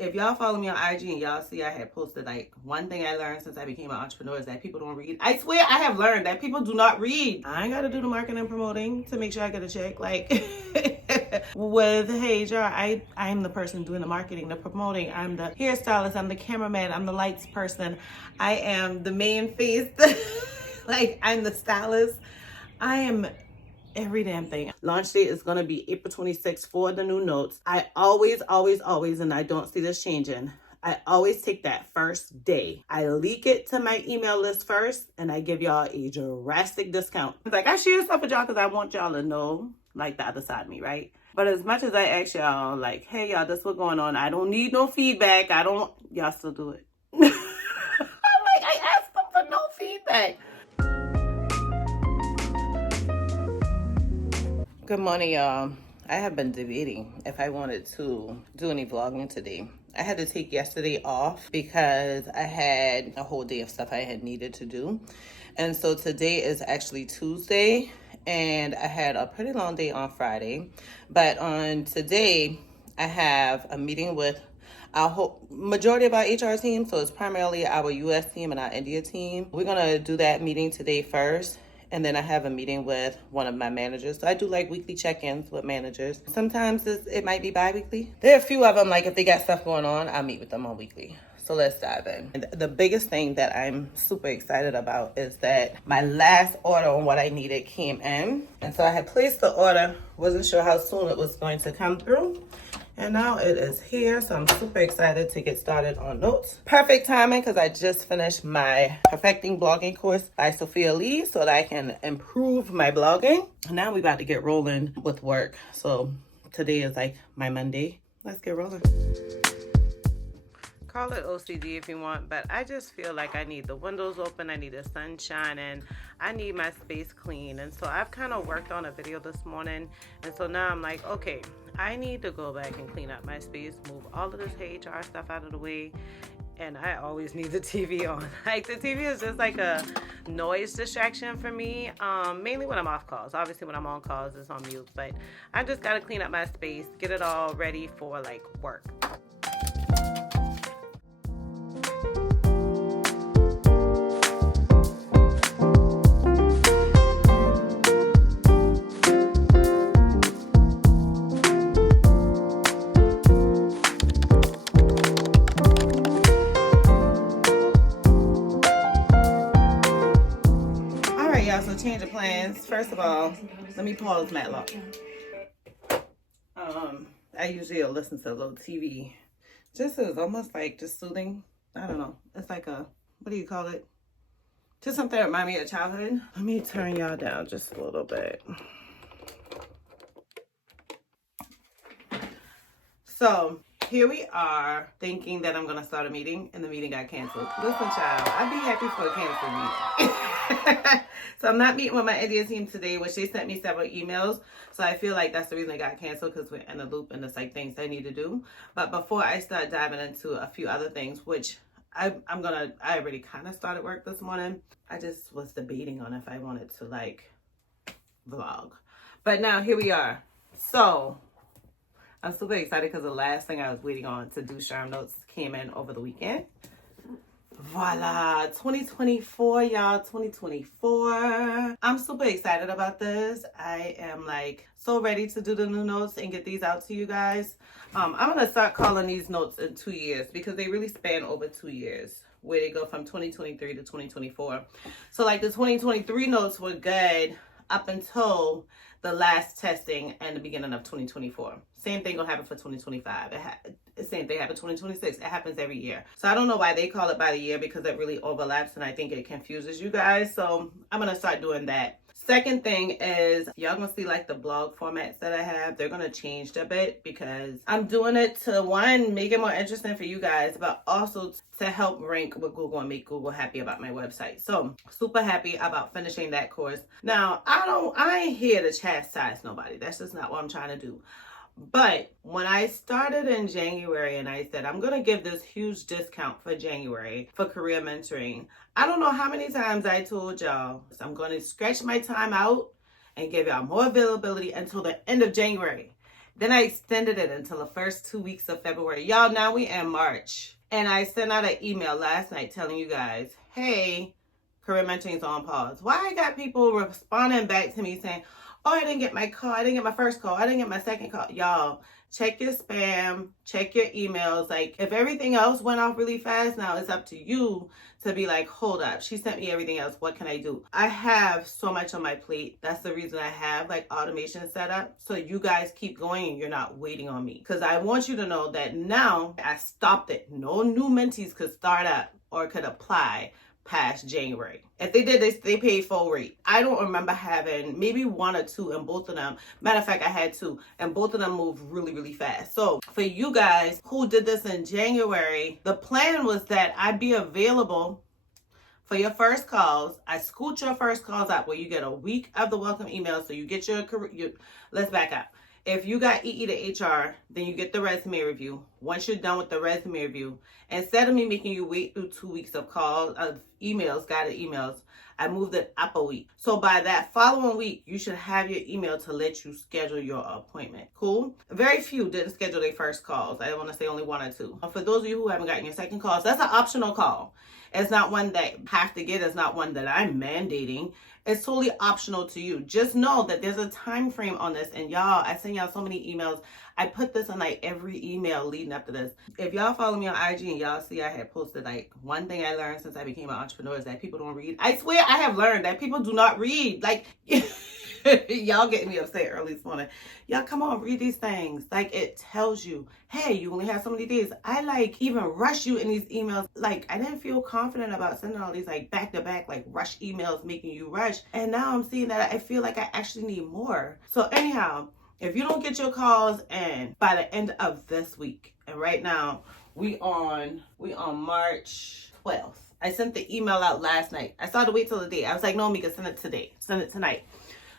If y'all follow me on IG and y'all see I had posted like one thing I learned since I became an entrepreneur is that people don't read. I swear I have learned that people do not read. I ain't got to do the marketing and promoting to make sure I get a check. Like with CHRO, I'm the person doing the marketing, the promoting. I'm the hairstylist. I'm the cameraman. I'm the lights person. I am the main face. Like I'm the stylist. I am every damn thing. Launch date is going to be April 26th for the new notes. I always, and I don't see this changing, I always take that first day. I leak it to my email list first, and I give y'all a drastic discount. It's like, I share stuff with y'all because I want y'all to know, like, the other side of me, right? But as much as I ask y'all, like, hey, y'all, this what's going on. I don't need no feedback. Y'all still do it. I'm like, I asked them for no feedback. Good morning, y'all. I have been debating if I wanted to do any vlogging today. I had to take yesterday off because I had a whole day of stuff I had needed to do. And so today is actually Tuesday, and I had a pretty long day on Friday. But on today, I have a meeting with our majority of our HR team. So it's primarily our US team and our India team. We're gonna do that meeting today first. And then I have a meeting with one of my managers. So I do like weekly check-ins with managers. Sometimes it might be bi-weekly. There are a few of them, like if they got stuff going on, I'll meet with them on weekly. So let's dive in. And the biggest thing that I'm super excited about is that my last order on what I needed came in. And so I had placed the order, wasn't sure how soon it was going to come through. And now it is here, so I'm super excited to get started on notes. Perfect timing because I just finished my Perfecting Blogging course by Sophia Lee so that I can improve my blogging. Now we about to get rolling with work. So today is like my Monday. Let's get rolling. Call it OCD if you want, but I just feel like I need the windows open, I need the sun shining, I need my space clean. And so I've kind of worked on a video this morning, and so now I'm like, okay, I need to go back and clean up my space, move all of this HR stuff out of the way, and I always need the TV on. Like the TV is just like a noise distraction for me, mainly when I'm off calls. Obviously when I'm on calls it's on mute, but I just gotta clean up my space, get it all ready for like work. So change of plans. First of all, let me pause Matlock. I usually listen to a little TV. Just as almost like just soothing. I don't know. It's like a, what do you call it? Just something that remind me of childhood. Let me turn y'all down just a little bit. So here we are thinking that I'm going to start a meeting, and the meeting got canceled. Listen, child, I'd be happy for a canceled meeting. So I'm not meeting with my India team today, which they sent me several emails. So I feel like that's the reason it got canceled, because we're in a loop and it's like things I need to do. But before I start diving into a few other things, which I already kind of started work this morning. I just was debating on if I wanted to like vlog. But now here we are. So I'm super excited because the last thing I was waiting on to do SHRM notes came in over the weekend. Voila, 2024, y'all, 2024. I'm super excited about this. I am like so ready to do the new notes and get these out to you guys. I'm gonna start calling these notes in 2 years because they really span over 2 years, where they go from 2023 to 2024. So like the 2023 notes were good up until the last testing and the beginning of 2024. Same thing will happen for 2025. Same thing happened 2026. It happens every year. So I don't know why they call it by the year, because it really overlaps and I think it confuses you guys. So I'm going to start doing that. Second thing is, y'all gonna see like the blog formats that I have. They're gonna change a bit because I'm doing it to, one, make it more interesting for you guys, but also to help rank with Google and make Google happy about my website. So super happy about finishing that course. Now, I ain't here to chastise nobody. That's just not what I'm trying to do. But when I started in January and I said, I'm going to give this huge discount for January for career mentoring, I don't know how many times I told y'all, so I'm going to stretch my time out and give y'all more availability until the end of January. Then I extended it until the first 2 weeks of February. Y'all, now we in March. And I sent out an email last night telling you guys, hey, career mentoring is on pause. Why I got people responding back to me saying, oh, I didn't get my call. I didn't get my first call. I didn't get my second call. Y'all, check your spam, check your emails. Like, if everything else went off really fast, now it's up to you to be like, hold up, she sent me everything else. What can I do? I have so much on my plate. That's the reason I have like automation set up. So you guys keep going and you're not waiting on me. Because I want you to know that now I stopped it. No new mentees could start up or could apply past January. If they did this, they paid full rate. I don't remember having maybe one or two, and both of them, matter of fact, I had two, and both of them moved really, really fast. So for you guys who did this in January, the plan was that I'd be available for your first calls. I scoot your first calls out where you get a week of the welcome email. So you get your let's back up. If you got EE to HR, then you get the resume review. Once you're done with the resume review, instead of me making you wait through 2 weeks of calls, of emails, guided emails, I moved it up a week. So by that following week, you should have your email to let you schedule your appointment. Cool? Very few didn't schedule their first calls. I want to say only one or two. For those of you who haven't gotten your second calls, that's an optional call. It's not one that you have to get. It's not one that I'm mandating. It's totally optional to you. Just know that there's a time frame on this. And y'all, I send y'all so many emails. I put this on like every email leading up to this. If y'all follow me on IG and y'all see I had posted like one thing I learned since I became an entrepreneur is that people don't read. I swear I have learned that people do not read. Like, y'all getting me upset early this morning. Y'all come on, read these things. Like, it tells you, hey, you only have so many days. I like even rush you in these emails. Like, I didn't feel confident about sending all these like back to back like rush emails making you rush. And now I'm seeing that I feel like I actually need more. So anyhow, if you don't get your calls in by the end of this week, and right now we on March 12th. I sent the email out last night. I started to wait till the day. I was like, no, Mika, send it today. Send it tonight.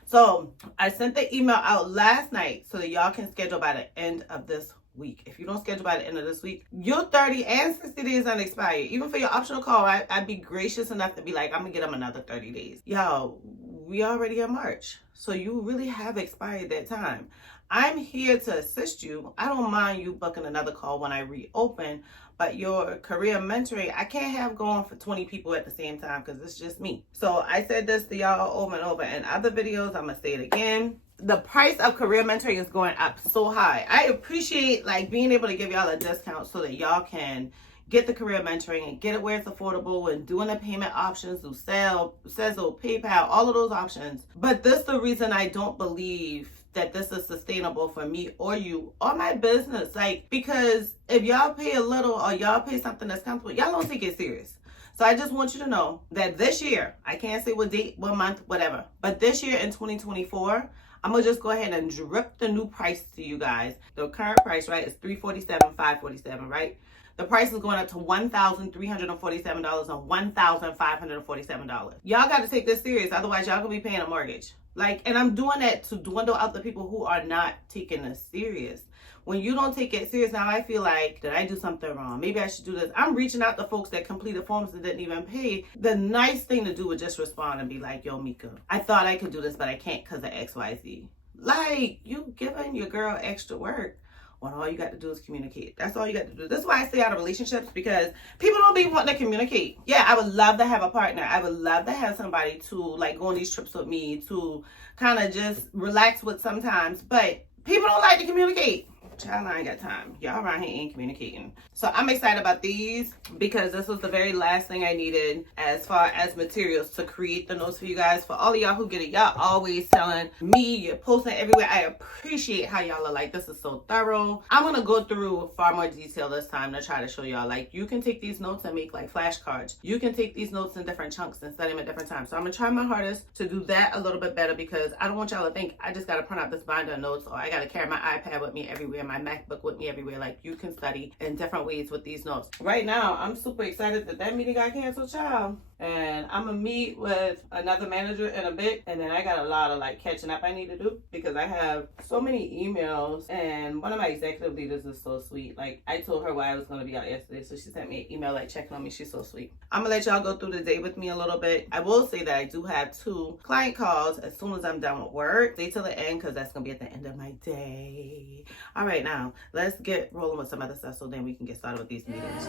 So I sent the email out last night so that y'all can schedule by the end of this week. If you don't schedule by the end of this week, your 30 and 60 days unexpired. Even for your optional call, I'd be gracious enough to be like, I'm gonna get them another 30 days. Yo, we already in March. So you really have expired that time. I'm here to assist you. I don't mind you booking another call when I reopen, but your career mentoring, I can't have going for 20 people at the same time because it's just me. So I said this to y'all over and over in other videos. I'm gonna say it again. The price of career mentoring is going up so high. I appreciate like being able to give y'all a discount so that y'all can get the career mentoring and get it where it's affordable and doing the payment options through Sezzle, PayPal, all of those options. But this is the reason I don't believe that this is sustainable for me or you or my business. Like, because if y'all pay a little or y'all pay something that's comfortable, y'all don't take it serious. So I just want you to know that this year, I can't say what date, what month, whatever, but this year in 2024, I'm gonna just go ahead and drip the new price to you guys. The current price, right, is $347, $547, right? The price is going up to $1,347 and $1,547. Y'all got to take this serious, otherwise y'all gonna be paying a mortgage. Like, and I'm doing that to dwindle out the people who are not taking this serious. When you don't take it serious, now I feel like, did I do something wrong? Maybe I should do this. I'm reaching out to folks that completed forms that didn't even pay. The nice thing to do would just respond and be like, yo, Mika, I thought I could do this, but I can't because of XYZ. Like, you giving your girl extra work when all you got to do is communicate. That's all you got to do. This is why I stay out of relationships, because people don't be wanting to communicate. Yeah, I would love to have a partner. I would love to have somebody to like go on these trips with me, to kind of just relax with sometimes, but people don't like to communicate. Child, I ain't got time. Y'all around here ain't communicating. So I'm excited about these because this was the very last thing I needed as far as materials to create the notes for you guys. For all of y'all who get it, y'all always telling me, you're posting everywhere. I appreciate how y'all are like, this is so thorough. I'm going to go through far more detail this time to try to show y'all, like, you can take these notes and make like flashcards. You can take these notes in different chunks and study them at different times. So I'm going to try my hardest to do that a little bit better, because I don't want y'all to think I just got to print out this binder of notes or I got to carry my iPad with me everywhere. my MacBook with me everywhere. Like, you can study in different ways with these notes. Right now, I'm super excited that meeting got canceled, child. And I'm gonna meet with another manager in a bit, and then I got a lot of like catching up I need to do because I have so many emails, and one of my executive leaders is so sweet. Like, I told her why I was gonna be out yesterday, so she sent me an email like checking on me. She's so sweet. I'm gonna let y'all go through the day with me a little bit. I will say that I do have 2 client calls as soon as I'm done with work. Stay till the end because that's gonna be at the end of my day. All right, now let's get rolling with some other stuff so then we can get started with these meetings.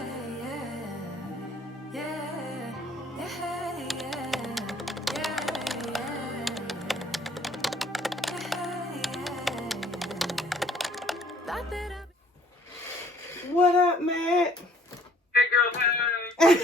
What up, Matt? Hey, girl, hey.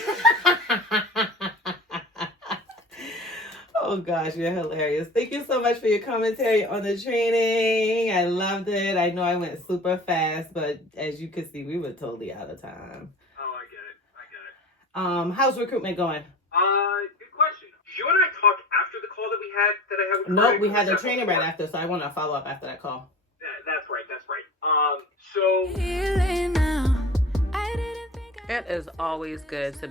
Oh gosh, you're hilarious. Thank you so much for your commentary on the training. I loved it. I know I went super fast, but as you can see, we were totally out of time. Oh, I get it. How's recruitment going? Good question. Did you and I talk after the call that I had with No, we had the training right after, so I want to follow up after that call. Yeah, that's right. It is always good to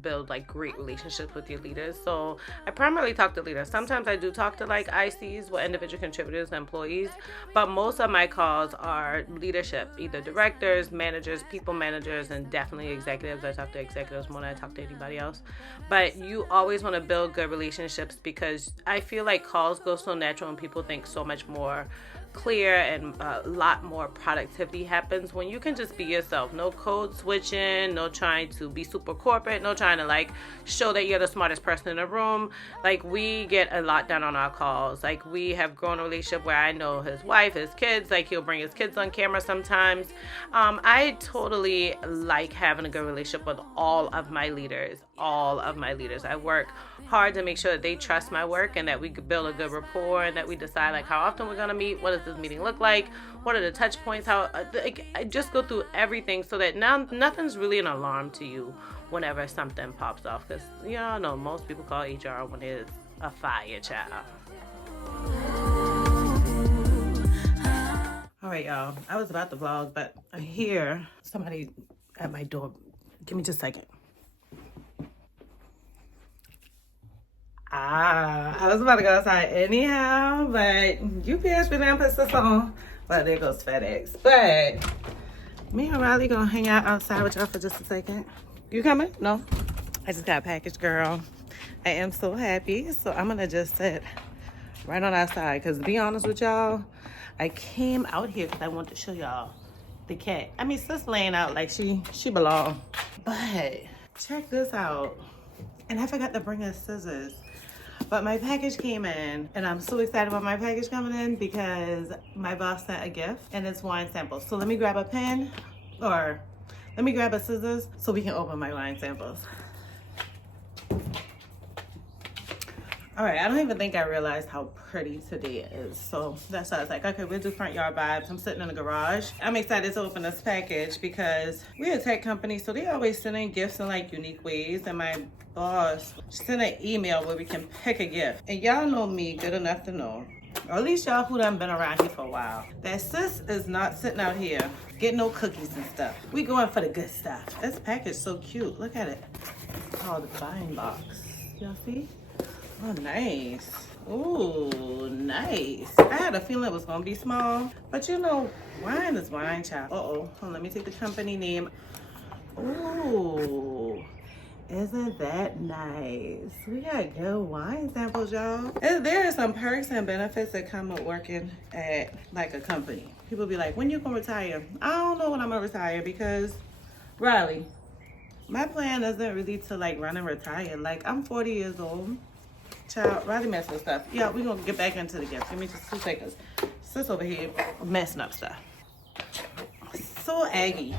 build like great relationships with your leaders. So I primarily talk to leaders. Sometimes I do talk to like ICs with individual contributors and employees, but most of my calls are leadership, either directors, managers, people managers, and definitely executives. I talk to executives more than I talk to anybody else. But you always want to build good relationships because I feel like calls go so natural and people think so much more clear and a lot more productivity happens when you can just be yourself. No code switching, no trying to be super corporate, no trying to like show that you're the smartest person in the room. Like, we get a lot done on our calls. Like, we have grown a relationship where I know his wife, his kids, like he'll bring his kids on camera sometimes. I totally like having a good relationship with all of my leaders. I work hard to make sure that they trust my work and that we could build a good rapport and that we decide like how often we're going to meet, what does this meeting look like, what are the touch points, how I just go through everything so that now nothing's really an alarm to you whenever something pops off, because y'all know most people call HR when it's a fire, child. All right, y'all, I was about to vlog, but I hear somebody at my door. Give me just a second. I was about to go outside anyhow, but UPS been down, put this on. Well, there goes FedEx. But me and Riley gonna hang out outside with y'all for just a second. You coming? No? I just got a package, girl. I am so happy. So I'm gonna just sit right on outside. Because to be honest with y'all, I came out here because I want to show y'all the cat. I mean, sis laying out like she belong. But check this out. And I forgot to bring us scissors. But my package came in, and I'm so excited about my package coming in because my boss sent a gift, and it's wine samples. So let me grab a pen, or let me grab a scissors so we can open my wine samples. All right, I don't even think I realized how pretty today is. So that's why I was like, okay, we'll do front yard vibes. I'm sitting in the garage. I'm excited to open this package because we're a tech company, so they always send in gifts in like unique ways. And my boss sent an email where we can pick a gift. And y'all know me good enough to know, or at least y'all who done been around here for a while, that sis is not sitting out here getting no cookies and stuff. We going for the good stuff. This package is so cute. Look at it. It's called the Fine Box. Y'all see? Oh, nice. Ooh, nice. I had a feeling it was gonna be small, but you know, wine is wine, child. Hold on, let me take the company name. Ooh, isn't that nice? We got good wine samples, y'all. There are some perks and benefits that come with working at like a company. People be like, when you gonna retire? I don't know when I'm gonna retire because, Riley, my plan isn't really to like run and retire. Like, I'm 40 years old. Child, Riley messing with stuff. Yeah, we're gonna get back into the gift. Give me just 2 seconds. Sis over here messing up stuff. So aggy.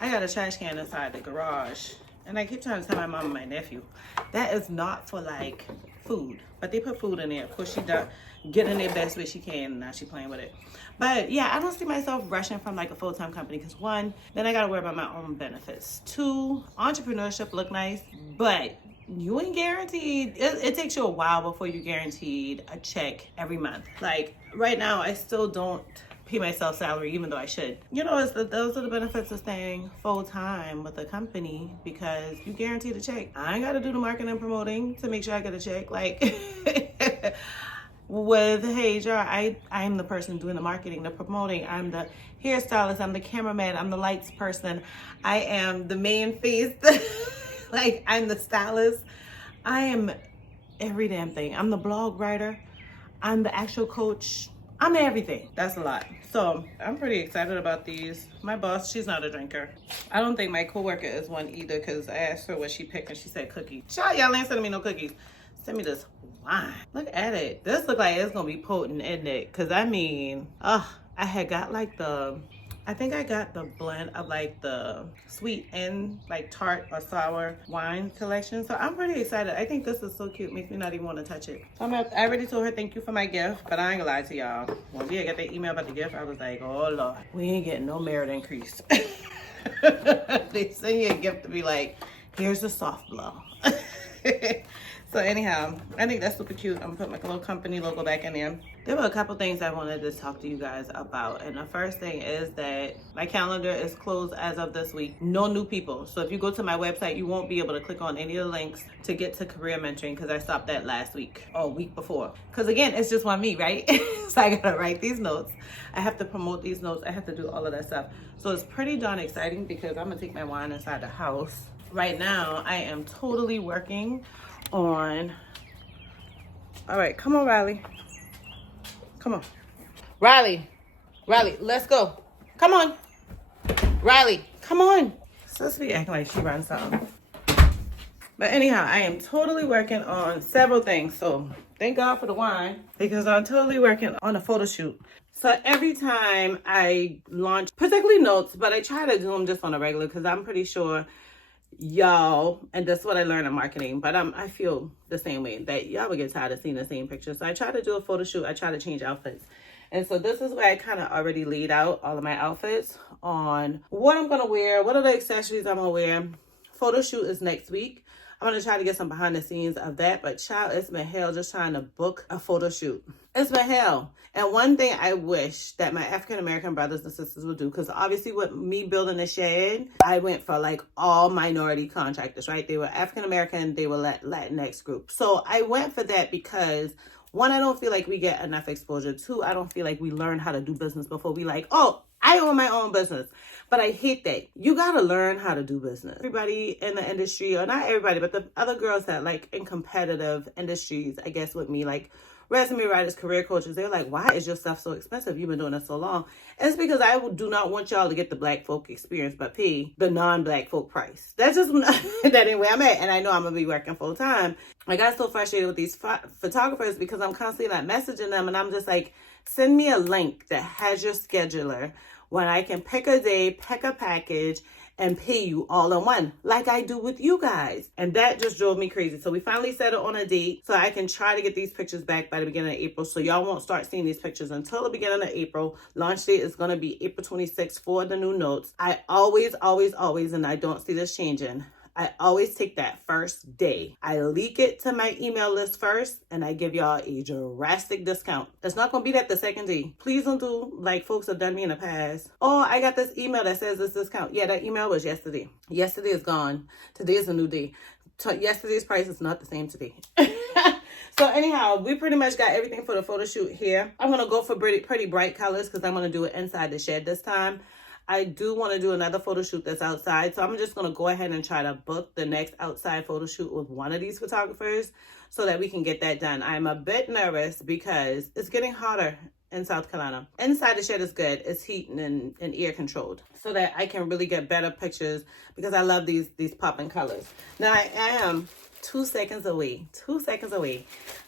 I got a trash can inside the garage, and I keep trying to tell my mom and my nephew that is not for like food, but they put food in there. Of course, she done getting their best way she can, and now she playing with it. But yeah, I don't see myself rushing from like a full-time company because 1, then I gotta worry about my own benefits. 2, entrepreneurship look nice, but you ain't guaranteed. It takes you a while before you guaranteed a check every month. Like right now, I still don't pay myself salary, even though I should. You know, those are the benefits of staying full-time with a company, because you guarantee the check. I ain't got to do the marketing and promoting to make sure I get a check. Like, with CHRO, I'm the person doing the marketing, the promoting. I'm the hairstylist, I'm the cameraman, I'm the lights person. I am the main face. Like, I'm the stylist. I am every damn thing. I'm the blog writer. I'm the actual coach. I'm everything. That's a lot. So I'm pretty excited about these. My boss, she's not a drinker. I don't think my coworker is one either, because I asked her what she picked and she said cookies. Child, y'all ain't sending me no cookies. Send me this wine. Look at it. This look like it's gonna be potent, isn't it? Because I mean, I had got like I think I got the blend of like the sweet and like tart or sour wine collection. So I'm pretty excited. I think this is so cute. Makes me not even want to touch it. I already told her thank you for my gift, but I ain't gonna lie to y'all. When we got that email about the gift, I was like, oh Lord, we ain't getting no merit increase. They send you a gift to be like, here's a soft blow. So anyhow, I think that's super cute. I'm gonna put my little company logo back in there. There were a couple things I wanted to talk to you guys about. And the first thing is that my calendar is closed as of this week. No new people. So if you go to my website, you won't be able to click on any of the links to get to career mentoring, because I stopped that last week or week before. Because again, it's just one me, right? So I gotta write these notes. I have to promote these notes. I have to do all of that stuff. So it's pretty darn exciting, because I'm gonna take my wine inside the house. Right now, I am totally working on, all right, come on, Riley. Come on. Riley, let's go. Come on. Riley, come on. Supposed to be acting like she runs something. But anyhow, I am totally working on several things. So thank God for the wine, because I'm totally working on a photo shoot. So every time I launch, particularly notes, but I try to do them just on a regular, because I'm pretty sure y'all, and that's what I learned in marketing, but I feel the same way, that y'all would get tired of seeing the same pictures. So I try to do a photo shoot. I try to change outfits. And so this is where I kind of already laid out all of my outfits on what I'm going to wear, what are the accessories I'm going to wear. Photo shoot is next week. I'm going to try to get some behind the scenes of that. But child, it's been hell just trying to book a photo shoot. It's been hell. And one thing I wish that my African-American brothers and sisters would do, because obviously with me building the shed, I went for like all minority contractors, right? They were African-American, they were Latinx group. So I went for that because, one, I don't feel like we get enough exposure. Two, I don't feel like we learn how to do business before we like, oh, I own my own business. But I hate that. You got to learn how to do business. Everybody in the industry, or not everybody, but the other girls that like in competitive industries, I guess with me, like resume writers, career coaches, they're like, why is your stuff so expensive? You've been doing it so long. And it's because I do not want y'all to get the black folk experience, but pay the non-black folk price. That's just, that ain't where I'm at. And I know I'm going to be working full time. I got so frustrated with these photographers, because I'm constantly not messaging them. And I'm just like, send me a link that has your scheduler, when I can pick a day, pick a package, and pay you all in one, like I do with you guys. And that just drove me crazy. So we finally settled on a date so I can try to get these pictures back by the beginning of April. So y'all won't start seeing these pictures until the beginning of April. Launch date is going to be April 26th for the new notes. I always, and I don't see this changing, I always take that first day. I leak it to my email list first, and I give y'all a drastic discount. It's not going to be that the second day. Please don't do like folks have done me in the past. Oh, I got this email that says this discount. Yeah, that email was yesterday. Yesterday is gone. Today is a new day. Yesterday's price is not the same today. So anyhow, we pretty much got everything for the photo shoot here. I'm going to go for pretty bright colors, because I'm going to do it inside the shed this time. I do want to do another photo shoot that's outside. So I'm just going to go ahead and try to book the next outside photo shoot with one of these photographers so that we can get that done. I'm a bit nervous because it's getting hotter in South Carolina. Inside the shed is good. It's heat and air controlled, so that I can really get better pictures, because I love these popping colors. Now I am 2 seconds away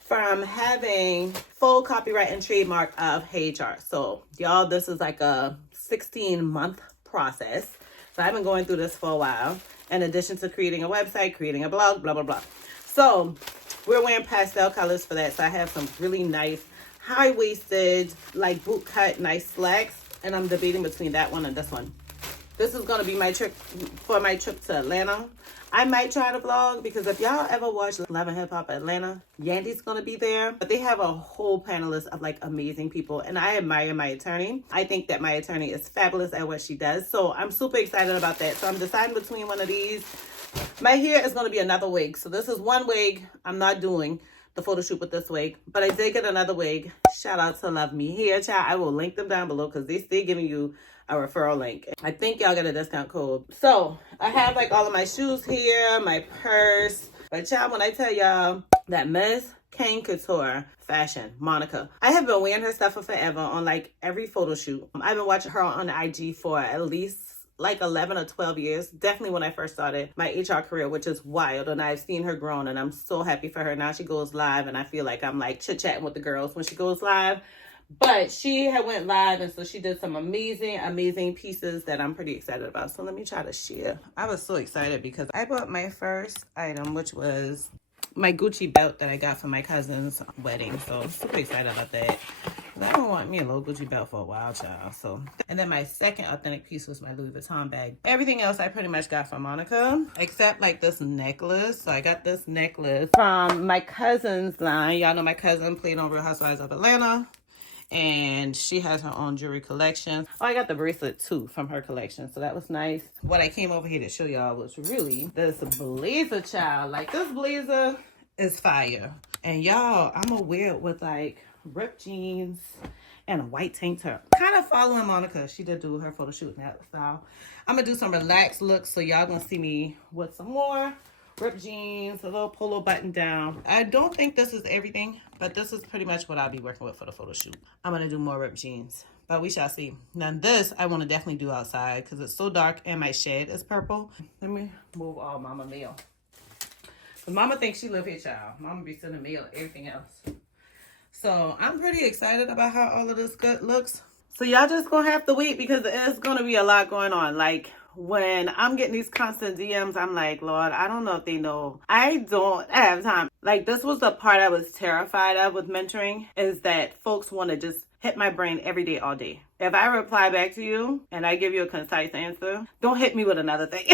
from having full copyright and trademark of CHRO. So y'all, this is like a 16-month process. So I've been going through this for a while, in addition to creating a website, creating a blog, blah, blah, blah. So we're wearing pastel colors for that. So I have some really nice high-waisted, like boot cut, nice slacks. And I'm debating between that one and this one. This is going to be my trip for my trip to Atlanta. I might try to vlog because if y'all ever watch Love and Hip Hop Atlanta, Yandy's going to be there. But they have a whole panel list of like amazing people. And I admire my attorney. I think that my attorney is fabulous at what she does. So I'm super excited about that. So I'm deciding between one of these. My hair is going to be another wig. So this is one wig. I'm not doing the photo shoot with this wig. But I did get another wig. Shout out to LuvMe Hair Child. I will link them down below because they still giving you a referral link. I think y'all get a discount code. So I have like all of my shoes here, my purse. But y'all, when I tell y'all that MKingCourtoure fashion, Monica, I have been wearing her stuff for forever on like every photo shoot. I've been watching her on IG for at least like 11 or 12 years. Definitely when I first started my HR career, which is wild. And I've seen her grown and I'm so happy for her. Now she goes live and I feel like I'm like chit-chatting with the girls when she goes live. But she had went live and so she did some amazing pieces that I'm pretty excited about. So let me try to share. I was so excited because I bought my first item, which was my Gucci belt that I got for my cousin's wedding. So super excited about that. I don't want me a little Gucci belt for a while, child. So, and then my second authentic piece was my Louis Vuitton bag. Everything else I pretty much got from Monica, except like this necklace. So I got this necklace from my cousin's line. Y'all know my cousin played on Real Housewives of Atlanta. And she has her own jewelry collection. Oh, I got the bracelet too from her collection. So that was nice. What I came over here to show y'all was really this blazer, child. Like this blazer is fire. And y'all, I'm gonna wear it with like ripped jeans and a white tank top. Kind of following Monica. She did do her photo shoot in that style. I'm gonna do some relaxed looks. So y'all gonna see me with some more ripped jeans, a little polo button down. I don't think this is everything, but this is pretty much what I'll be working with for the photo shoot. I'm going to do more ripped jeans, but we shall see. Now this, I want to definitely do outside because it's so dark and my shed is purple. Let me move all Mama mail. But Mama thinks she live here, child. Mama be sending mail and everything else. So I'm pretty excited about how all of this good looks. So y'all just going to have to wait because it's going to be a lot going on. Like, when I'm getting these constant DMs, I'm like, Lord, I don't know if they know. I don't have time. Like, this was the part I was terrified of with mentoring, is that folks want to just hit my brain every day, all day. If I reply back to you and I give you a concise answer, don't hit me with another thing.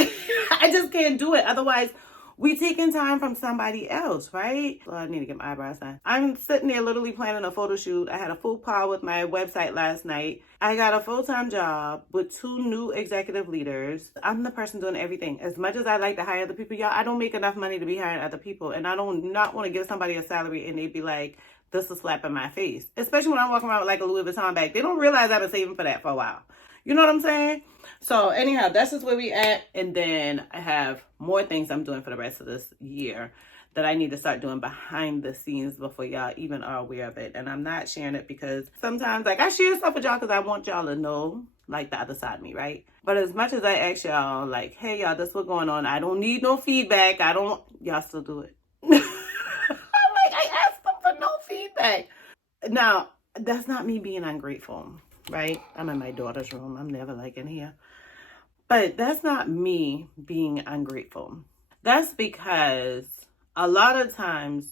I just can't do it. Otherwise, we taking time from somebody else, right? Well, I need to get my eyebrows done. I'm sitting there literally planning a photo shoot. I had a full call with my website last night. I got a full-time job with 2 new executive leaders. I'm the person doing everything. As much as I like to hire other people, y'all, I don't make enough money to be hiring other people. And I don't not want to give somebody a salary and they be like, this is a slap in my face. Especially when I'm walking around with like a Louis Vuitton bag. They don't realize I've been saving for that for a while. You know what I'm saying? So anyhow, that's just where we at. And then I have more things I'm doing for the rest of this year that I need to start doing behind the scenes before y'all even are aware of it. And I'm not sharing it because sometimes like I share stuff with y'all because I want y'all to know like the other side of me, right? But as much as I ask y'all like, hey y'all, this what's going on. I don't need no feedback. Y'all still do it. I'm like, I asked them for no feedback. Now, that's not me being ungrateful. Right? I'm in my daughter's room. I'm never like in here. But that's not me being ungrateful. That's because a lot of times,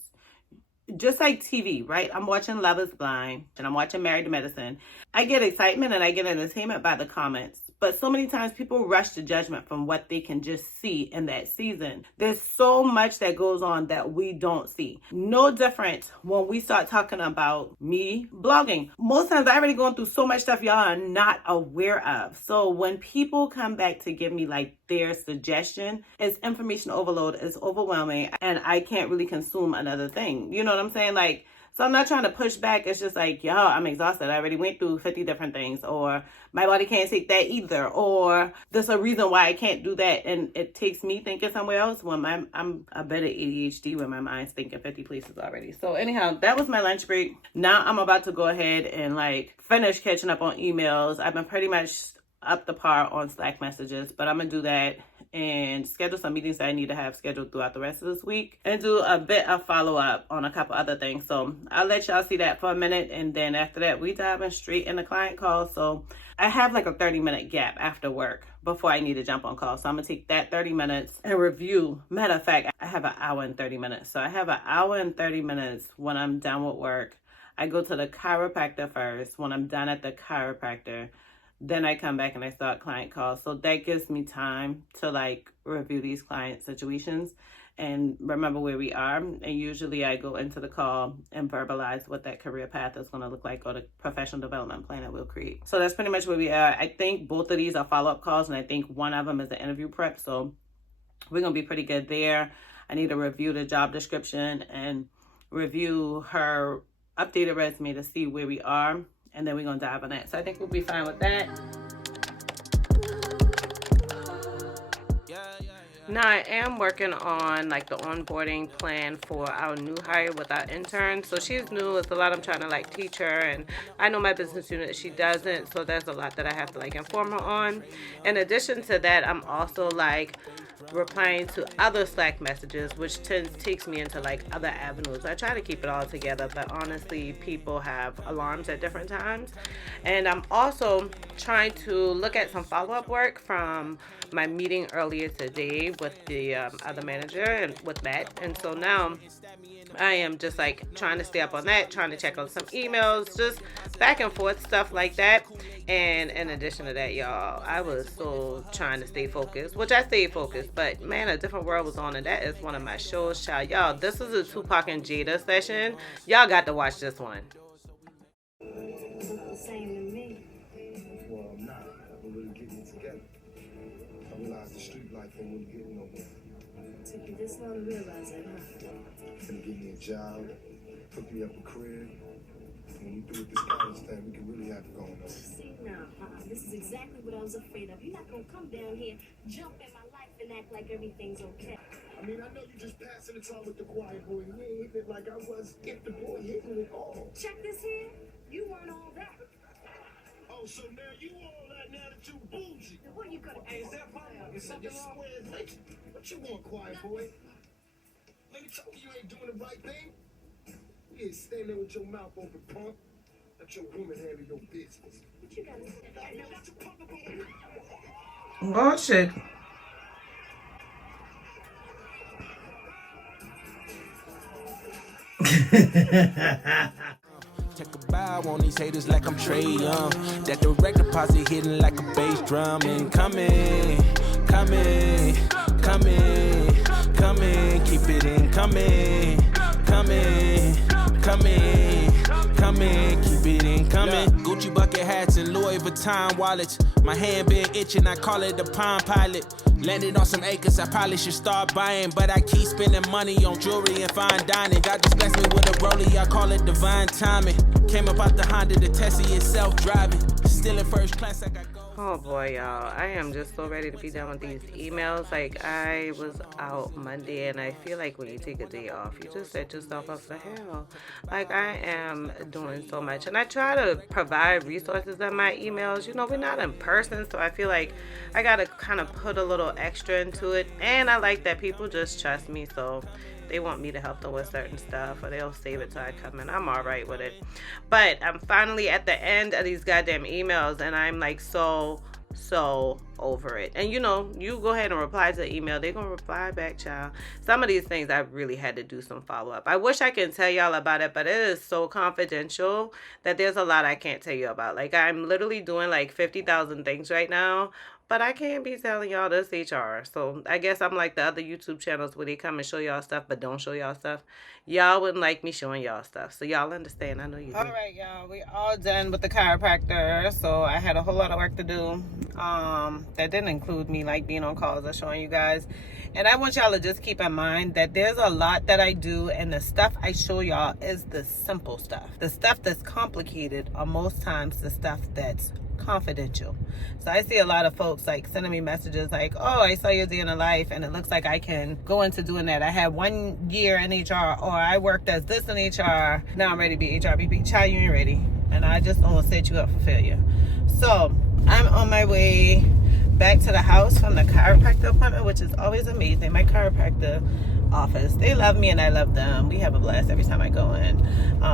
just like TV, right? I'm watching Love is Blind and I'm watching Married to Medicine. I get excitement and I get entertainment by the comments. But so many times people rush to judgment from what they can just see in that season. There's so much that goes on that we don't see. No different when we start talking about me blogging. Most times I'm already going through so much stuff y'all are not aware of. So when people come back to give me like their suggestion, it's information overload, it's overwhelming, and I can't really consume another thing. You know what I'm saying? Like, so I'm not trying to push back. It's just like, yo, I'm exhausted. I already went through 50 different things. Or my body can't take that either. Or there's a reason why I can't do that. And it takes me thinking somewhere else when I'm a bit of ADHD when my mind's thinking 50 places already. So anyhow, that was my lunch break. Now I'm about to go ahead and like finish catching up on emails. I've been pretty much up the par on Slack messages, but I'm going to do that and schedule some meetings that I need to have scheduled throughout the rest of this week and do a bit of follow-up on a couple other things. So I'll let y'all see that for a minute, and then after that we diving straight into client calls. So I have like a 30-minute gap after work before I need to jump on call. So I'm going to take that 30 minutes and review. Matter of fact, I have an hour and 30 minutes. So I have an hour and 30 minutes when I'm done with work. I go to the chiropractor first. When I'm done at the chiropractor, Then I come back and I start client calls. So that gives me time to like review these client situations and remember where we are. And usually I go into the call and verbalize what that career path is going to look like, or the professional development plan that we'll create. So that's pretty much where we are. I think both of these are follow-up calls, and I think one of them is an interview prep. So we're going to be pretty good there. I need to review the job description and review her updated resume to see where we are. And then we're going to dive on that. So I think we'll be fine with that. Now I am working on like the onboarding plan for our new hire with our intern. So she's new. It's a lot I'm trying to like teach her, and I know my business unit, she doesn't. So there's a lot that I have to like inform her on. In addition to that, I'm also like replying to other Slack messages, which takes me into like other avenues. I try to keep it all together, but honestly, people have alarms at different times. And I'm also trying to look at some follow-up work from my meeting earlier today with the other manager and with Matt. And so now I am just like trying to stay up on that, trying to check on some emails, just back and forth stuff like that. And in addition to that, y'all, I was so trying to stay focused, which I stayed focused, but man, A Different World was on, and that is one of my shows, child. Y'all, this is a Tupac and Jada session. Y'all got to watch this one. Same to me. Well, I'm not. I'm really getting it together. I realized the street life ain't really getting nowhere. It took you this long to realize that, huh? Gonna give me a job, hook me up a crib. When we do with this college thing, we can really have it going on. See, now, this is exactly what I was afraid of. You're not gonna come down here, jump in my life, and act like everything's okay. I mean, I know you just passing the time with the quiet boy. You ain't hitting it like I was if the boy hitting it all. Check this here. You weren't all that. Oh, so now you all that now that you bougie. What you gonna do? Hey, is that fine? Is something wrong with it? What you want, quiet boy? Let me tell you ain't doing the right thing. You ain't standing there with your mouth open, punk. Let your woman handle your business. What you gotta say? Now what you punk about? Oh, shit. Take a bow on these haters like I'm Trey Young. That direct deposit hitting like a bass drum. And coming, coming, coming, coming. Keep it in coming, coming, coming, coming. Keep it in coming. Gucci bucket hats and Louis Vuitton wallets. My hand been itching, I call it the Palm Pilot. Landed on some acres, I probably should start buying, but I keep spending money on jewelry and fine dining. God just blessed me with a rollie, I call it divine timing. Came up out the Honda, the Tessie is self-driving. Still in first class, I got gold. Oh boy, y'all, I am just so ready to be done with these emails. Like, I was out Monday, and I feel like when you take a day off, you just set yourself up for hell. Like, I am doing so much, and I try to provide resources in my emails. You know, we're not in person, so I feel like I gotta kind of put a little extra into it, and I like that people just trust me, so they want me to help them with certain stuff, or they'll save it till I come in. I'm all right with it. But I'm finally at the end of these goddamn emails, and I'm like so over it. And you know, you go ahead and reply to the email, they're gonna reply back, child. Some of these things I really had to do some follow-up. I wish I can tell y'all about it, but it is so confidential that there's a lot I can't tell you about. Like, I'm literally doing like 50,000 things right now, but I can't be telling y'all this HR. So I guess I'm like the other YouTube channels where they come and show y'all stuff but don't show y'all stuff. Y'all wouldn't like me showing y'all stuff. So y'all understand. I know you do. All right, y'all. We all done with the chiropractor. So I had a whole lot of work to do. That didn't include me like being on calls or showing you guys. And I want y'all to just keep in mind that there's a lot that I do, and the stuff I show y'all is the simple stuff. The stuff that's complicated are most times the stuff that's confidential. So I see a lot of folks like sending me messages like, oh, I saw your day in the life, and it looks like I can go into doing that. I had 1 year in HR, or I worked as this in HR. Now I'm ready to be HRBP. Child, you ain't ready. And I just don't want to set you up for failure. So I'm on my way back to the house from the chiropractor appointment, which is always amazing. My chiropractor office, they love me and I love them. We have a blast every time I go in.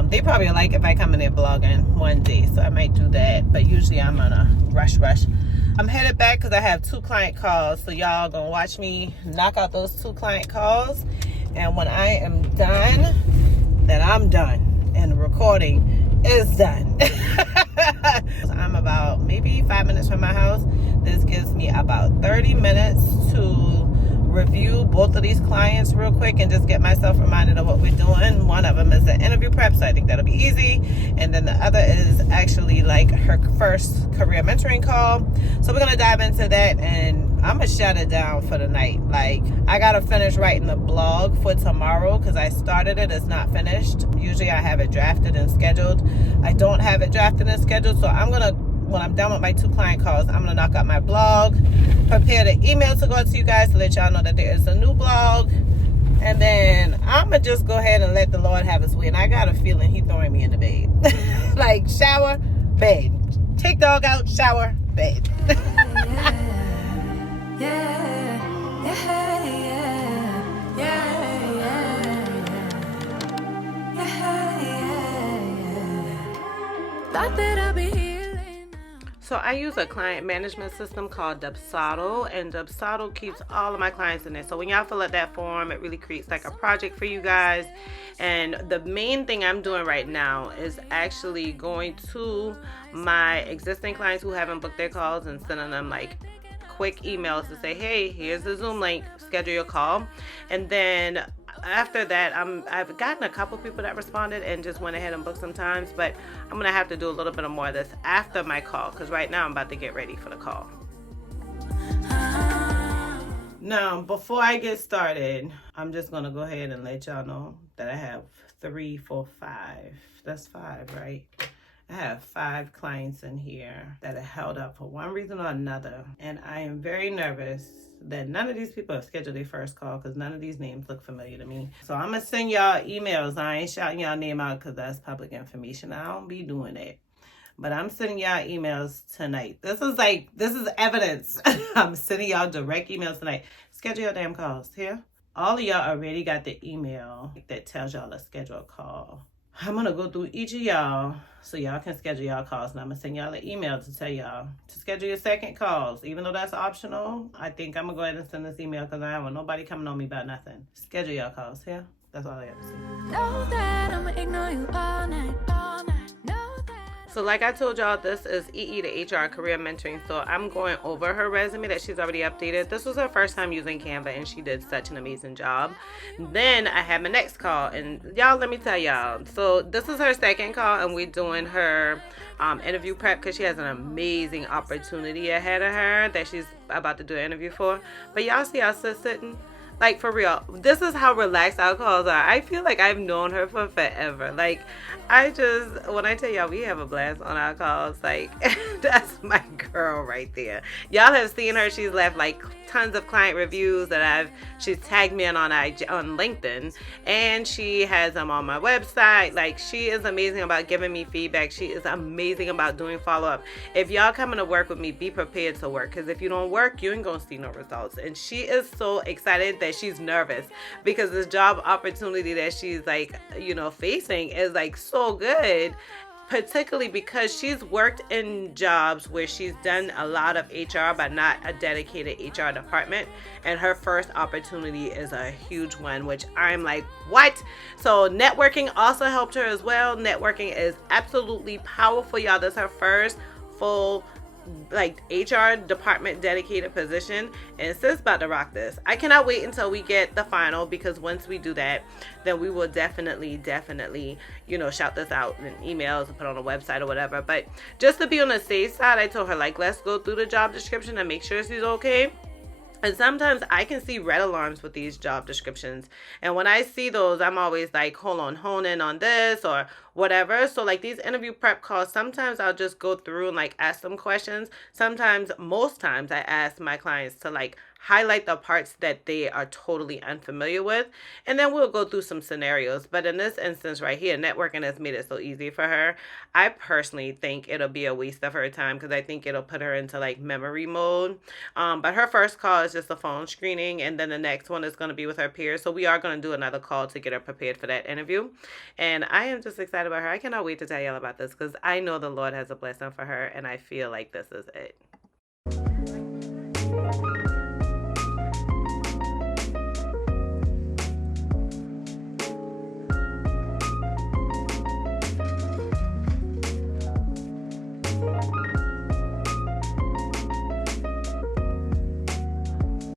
They probably like if I come in there blogging one day, so I might do that, but usually I'm on a rush. I'm headed back because I have 2 client calls, so y'all gonna watch me knock out those 2 client calls, and when I am done, then I'm done and the recording is done. I'm about maybe 5 minutes from my house. This gives me about 30 minutes to review both of these clients real quick and just get myself reminded of what we're doing. One of them is an interview prep, so I think that'll be easy. And then the other is actually like her first career mentoring call. So we're going to dive into that, and I'm going to shut it down for the night. Like, I got to finish writing the blog for tomorrow because I started it. It's not finished. Usually I have it drafted and scheduled. I don't have it drafted and scheduled, so I'm going to, when I'm done with my 2 client calls, I'm going to knock out my blog, prepare the email to go out to you guys to let y'all know that there is a new blog. And then I'm going to just go ahead and let the Lord have his way. And I got a feeling he's throwing me in the bed. Like, shower, bed. Take dog out, shower, bed. So I use a client management system called Dubsado, and Dubsado keeps all of my clients in there. So when y'all fill out that form, it really creates like a project for you guys. And the main thing I'm doing right now is actually going to my existing clients who haven't booked their calls and sending them like quick emails to say, hey, here's the Zoom link, schedule your call. And then after that, I've gotten a couple people that responded and just went ahead and booked some times, but I'm gonna have to do a little bit of more of this after my call, because right now I'm about to get ready for the call. Now, before I get started, I'm just gonna go ahead and let y'all know that I have 3, 4, 5. That's 5, right? I have 5 clients in here that are held up for one reason or another, and I am very nervous that none of these people have scheduled their first call because none of these names look familiar to me. So I'm gonna send y'all emails. I ain't shouting y'all name out because that's public information. I don't be doing that. But I'm sending y'all emails tonight. This is evidence. I'm sending y'all direct emails tonight. Schedule your damn calls here. All of y'all already got the email that tells y'all to schedule a call. I'm going to go through each of y'all so y'all can schedule y'all calls. And I'm going to send y'all an email to tell y'all to schedule your second calls. Even though that's optional, I think I'm going to go ahead and send this email because I don't want nobody coming on me about nothing. Schedule y'all calls here. That's all I have to say. Know that I'ma ignore you all night, all night. So like I told y'all, this is EE, the HR career mentoring. So I'm going over her resume that she's already updated. This was her first time using Canva, and she did such an amazing job. Then I had my next call, and y'all, let me tell y'all. So this is her second call, and we're doing her interview prep because she has an amazing opportunity ahead of her that she's about to do an interview for. But y'all see us sitting? Like, for real, this is how relaxed our calls are. I feel like I've known her for forever. Like, when I tell y'all we have a blast on our calls, like, that's my girl right there. Y'all have seen her. She's left, like, tons of client reviews that she's tagged me on LinkedIn, and she has them on my website. Like, she is amazing about giving me feedback. She is amazing about doing follow-up. If y'all coming to work with me, be prepared to work, because if you don't work, you ain't gonna see no results. And she is so excited that she's nervous because this job opportunity that she's like, facing is like so good, particularly because she's worked in jobs where she's done a lot of HR but not a dedicated HR department, and her first opportunity is a huge one, which I'm like, what? So networking also helped her as well. Networking is absolutely powerful, y'all. This is her first full HR department dedicated position, and sis about to rock this. I cannot wait until we get the final, because once we do that, then we will definitely shout this out in emails and put on a website or whatever. But just to be on the safe side, I told her, like, let's go through the job description and make sure she's okay. And sometimes I can see red alarms with these job descriptions. And when I see those, I'm always like, hold on, hone in on this or whatever. So like these interview prep calls, sometimes I'll just go through and like ask them questions. Most times I ask my clients to like highlight the parts that they are totally unfamiliar with. And then we'll go through some scenarios. But in this instance right here, networking has made it so easy for her. I personally think it'll be a waste of her time because I think it'll put her into like memory mode. But her first call is just a phone screening, and then the next one is going to be with her peers. So we are going to do another call to get her prepared for that interview. And I am just excited about her. I cannot wait to tell y'all about this because I know the Lord has a blessing for her, and I feel like this is it.